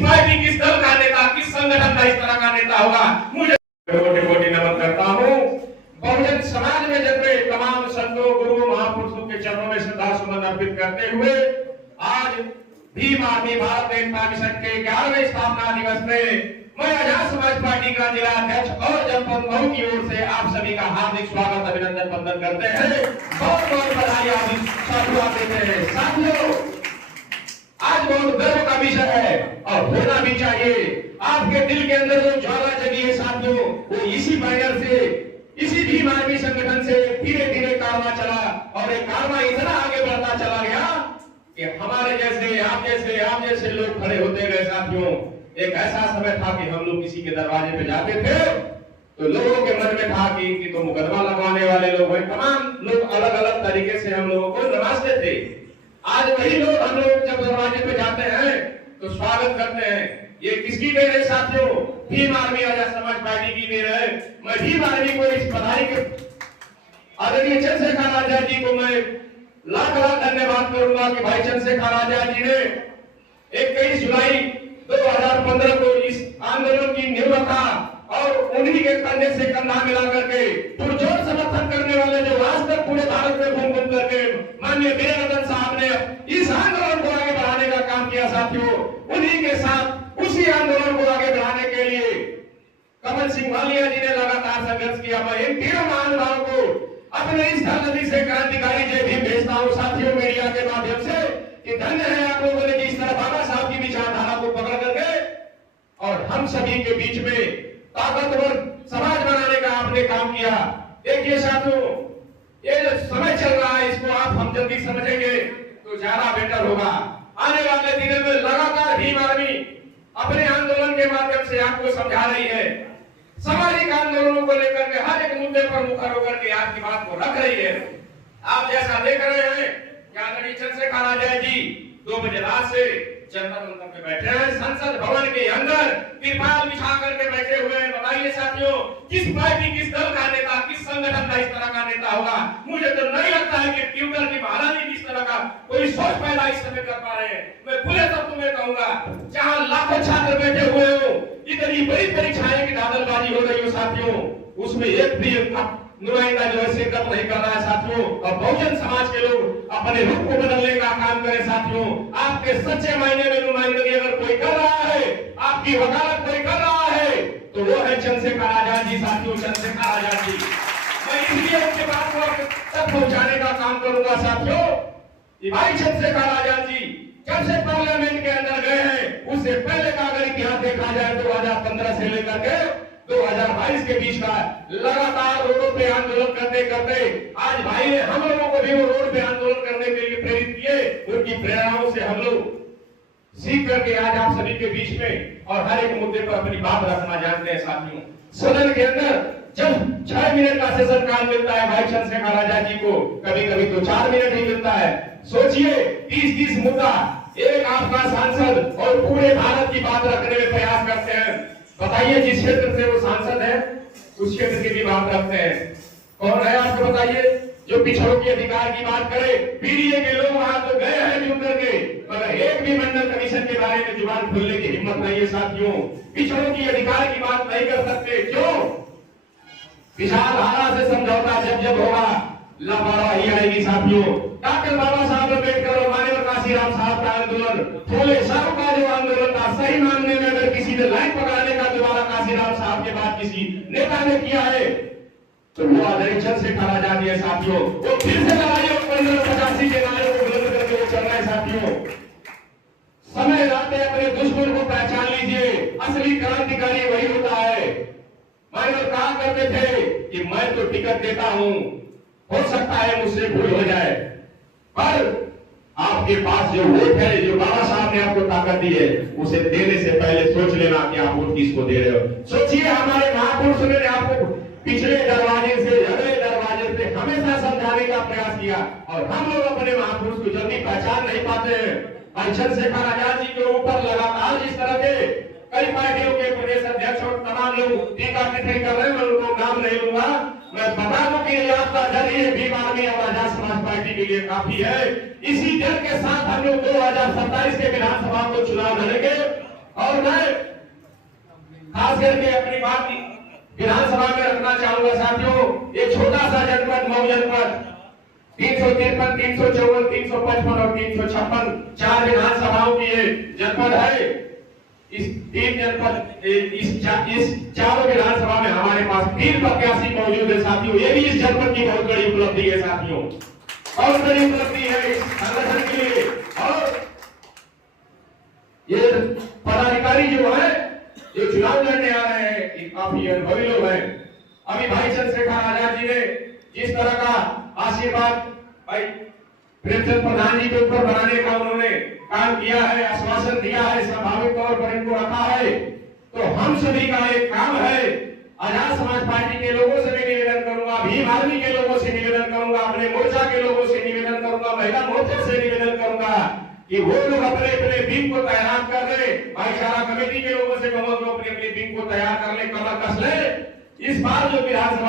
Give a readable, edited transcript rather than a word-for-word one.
Party, किस दल का नेता, किस संगठन का इस तरह का नेता होगा, मुझे कोटि नमन करता हूँ। बहुजन समाज में जन्मे तमाम संतों, गुरुओं, महापुरुषों के चरणों में श्रद्धा सुमन अर्पित करते हुए आज भीम आर्मी भारत एकता मिशन के 11वें स्थापना दिवस में मैं आजाद समाज पार्टी का जिला अध्यक्ष और जनपद मऊ की ओर से आप सभी का हार्दिक स्वागत, अभिनंदन, वंदन करते हैं। बहुत बहुत बधाई साधुवाद देते हैं। साथियों, आज बहुत गर्व का विषय है और होना भी चाहिए। आपके दिल के अंदर जो ज्वाला जगी है साथियों, वो इसी बैनर से, इसी भीम आर्मी संगठन से धीरे धीरे कारवां चला और एक कारवां इतना आगे बढ़ता चला गया कि हमारे जैसे, आप जैसे लोग खड़े होते गए। साथियों, एक ऐसा समय था कि हम लोग किसी के दरवाजे पे जाते थे तो लोगों के मन में था कि इनकी तो मुकदमा लगवाने वाले लोग हैं। तमाम लोग अलग अलग तरीके से हम लोगों को नवाजते थे। आज वही लोग, हम लोग जब दरवाजे पे जाते हैं तो स्वागत करते हैं। ये किसकी देन है साथियों? भीम आर्मी आजाद समाज पार्टी की देन है। मैं भीम आर्मी को इस बधाई के आदरणीय चंद्रशेखर आजाद जी को मैं लाख लाख धन्यवाद करूंगा कि भाई चंद्रशेखर आजाद जी ने 21 जुलाई 2015 को इस आंदोलन की नींव रखा और उन्हीं के कंधे से कंधा मिला करके पुरजोर समर्थन करने वाले जो आज तक पूरे भारत में घूम घूम करके माननीय वीररतन साहब ने इस आंदोलन को आगे बढ़ाने का काम किया। साथियों, उन्हीं के साथ उसी आंदोलन को आगे बढ़ाने के लिए कमल सिंह मालिया जी ने लगातार संघर्ष किया। मैं इन तीनों महानुभावों को अपने इस धरती से क्रांतिकारी जय भीम भेजता हूँ साथियों, मीडिया के माध्यम से, कि धन्य है आप लोगों ने इस तरह बाबा साहब की विचारधारा को पकड़ करके और हम सभी के बीच में ताकतवर समाज बनाने का आपने काम किया। देखिए साथियों, ये जो समय चल रहा है इसको हम जल्दी समझेंगे तो ज्यादा बेटर होगा। आने वाले दिनों में लगातार भीम आर्मी अपने आंदोलन के माध्यम से आपको समझा रही है, सामाजिक आंदोलनों को लेकर के हर एक मुद्दे पर मुखर होकर के आपकी बात को रख रही है। आप जैसा देख रहे हैं कि आदरणीय चंद्रशेखर आजाद जी 2 बजे रात से जंतर मंतर पे बैठे हैं, संसद भवन के अंदर तिरपाल बिछा करके बैठे हुए हैं। बताइए साथियों, किस पार्टी, किस दल का नेता, किस संगठन का इस तरह का नेता होगा? मुझे तो नहीं लगता है कि ट्विटर की महारानी किस तरह का कोई सोच पैदा इस समय कर पा रहे हैं। मैं खुले शब्दों में कहूंगा, जहां लाखों छात्र बैठे हुए हो, इतनी बड़ी परीक्षाएं की धांधलबाजी हो रही हो साथियों, उसमें एक भी नुमाइंदा जो है शिरकत नहीं कर रहा है साथियों। और बहुजन समाज के लोग अपने रूप को बदलने का काम करें साथियों। आपके सच्चे मायने में नुमाइंदगी अगर कोई कर रहा है, आपकी वकालत कोई कर रहा है, तो वो है चंद्रशेखर आजाद जी साथियों, चंद्रशेखर आजाद जी। मैं इसलिए उनके बात को तक पहुंचाने का काम करूंगा साथियों। भाई चंद्रशेखर आजाद जी जब से पार्लियामेंट के अंदर गए हैं, उससे पहले का अगर इतिहास देखा जाए 2015 से लेकर के 2022 के बीच का लगातार रोडों पे आंदोलन करते करते आज भाई ने हम लोगों को भी वो रोड पे आंदोलन करने के लिए प्रेरित किए। उनकी प्रेरणाओं से हम लोग सीख करके आज आप सभी के बीच में और हर एक मुद्दे पर अपनी बात रखना जानते हैं साथियों। सदन के अंदर जब 6 मिनट का सेशन काल मिलता है भाई चंद्रशेखर आजाद जी को, कभी कभी तो 4 मिनट ही मिलता है। सोचिए 30 मुद्दा एक आपका सांसद और पूरे भारत की बात रखने में प्रयास करते हैं। बताइए, जिस क्षेत्र से वो सांसद है उस क्षेत्र की भी बात रखते हैं। कौन है आपको बताइए जो पिछड़ों के अधिकार की बात करे? पीडीए के लोग वहां तो गए हैं जुड़ करके, मगर एक भी मंडल कमीशन के बारे में जुबान खोलने की हिम्मत नहीं है साथियों। पिछड़ों की अधिकार की बात नहीं कर सकते। क्यों? विचारधारा से समझौता जब होगा लापरवाही आएगी साथियों। डॉक्टर बाबा साहब अम्बेडकर और माननीय काशीराम साहब का आंदोलन, फूले शाह का जो आंदोलन था, सही मानने में अगर किसी ने लाइन पकड़ने का दोबारा काशीराम साहब के बाद किसी नेता ने किया है तो वो आदरणीय चंद्रशेखर आजाद है साथियों। वो फिर से लड़ाई और 1585 के नारे को बुलंद करके वो चल रहा है साथियों। समय रहते अपने दुश्मन को पहचान लीजिए, असली क्रांतिकारी वही होता है। माइनर कहा करते थे कि मैं तो टिकट देता हूं, हो सकता है मुझसे भूल हो जाए, पर आपके पास जो वोट है, जो बाबा साहब ने आपको ताकत दी है, उसे देने से पहले सोच लेना कि आप वोट किसको दे रहे हो। सोचिए, हमारे महापुरुषों ने आपको पिछले दरवाजे से, अगले दरवाजे से हमेशा समझाने का प्रयास किया और हम लोग अपने महापुरुष को जल्दी पहचान नहीं पाते हैं। चंद्रशेखर आजाद जी के ऊपर लगातार इस तरह के कई पार्टियों के प्रदेश अध्यक्ष और तमाम लोग टीका टिप्पणी कर रहे हैं। मैं उनको नाम नहीं लूंगा। मैं बता दूं कि आपका डर ये भीम आर्मी और आजाद समाज पार्टी के लिए काफी है। इसी डर के साथ हम लोग 2027 के विधानसभा को चुनाव लड़ेंगे और मैं खास करके अपनी बात विधानसभा में रखना चाहूंगा साथियों। ये छोटा सा जनपद मऊ जनपद 353, 354, 355 और 356 4 विधानसभाओं की ये जनपद है। इस चारों विधानसभा में हमारे पास 3 प्रत्याशी मौजूद है साथियों। ये भी इस जनपद की बहुत बड़ी उपलब्धि है साथियों, बहुत बड़ी उपलब्धि है इस संगठन के लिए। और ये पदाधिकारी जो है जो चुनाव लड़ने आ रहे हैं, ये काफी अनुभवी लोग हैं। अभी भाई चंद्रशेखर आजाद जी ने जिस तरह का आशीर्वाद भाई प्रेमचंद प्रधान जी के ऊपर बनाने का उन्होंने काम किया है, आश्वासन दिया है, स्वाभाविक तौर पर इनको रखा है। तो हम सभी का एक काम है, आजाद समाज पार्टी के लोगों से भी निवेदन करूंगा, भीम आर्मी के लोगों से निवेदन करूंगा, अपने मोर्चा के लोगों से निवेदन करूंगा, महिला मोर्चा से निवेदन करूंगा कि वो लोग अपने अपने विंग को तैयार कर ले। भाईचारा कमेटी के लोगों से कहूंगा अपनी अपनी विंग को तैयार कर ले, कमर कस ले। इस बार जो विधानसभा